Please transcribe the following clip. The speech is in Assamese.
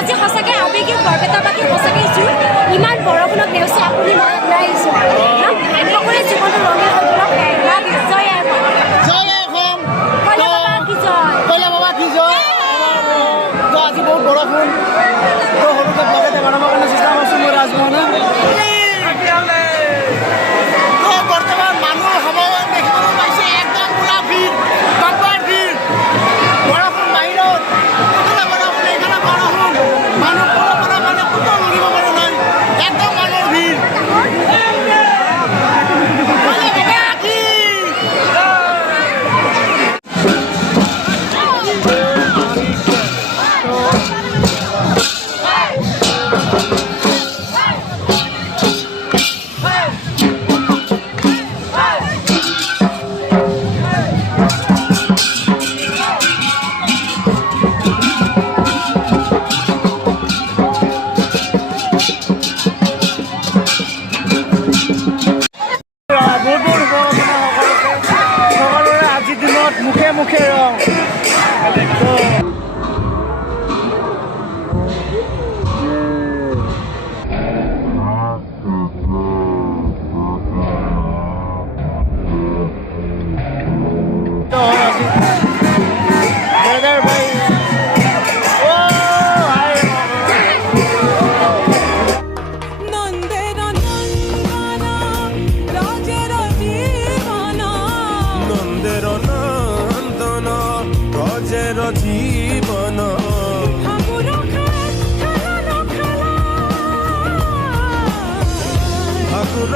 আজি সঁচাকৈ আৱেগিক বৰপেটাবাসী সঁচাকৈ জুই ইমান বৰষুণত নেওচি আপুনি মই ওলাই আহিছোঁ সকলোৰে জীৱনটো ৰঙীন হৈ পৰক জয় আই অসম কয়লা বাবা কি জয় তো আজি বহুত বৰষুণ তো সৰুকে ব্লগতে বনাবৰ কাৰণে চেষ্টা কৰিছোঁ মই ৰাজমোহনে তো বৰ্তমান মানুহ সময় দেখিবলৈ পাইছে একদম পুৰা ভিৰ বাম্পাৰ ভিৰ বৰষুণ বাহিৰত এইফালে বৰষুণ এইফালে বৰষুণ মানুহ পৰা মানে কোথাও লৰিব পৰা নাই একদম মানুহৰ ভিৰ মুখে মুখে ৰং জীবন ঠাকুৰ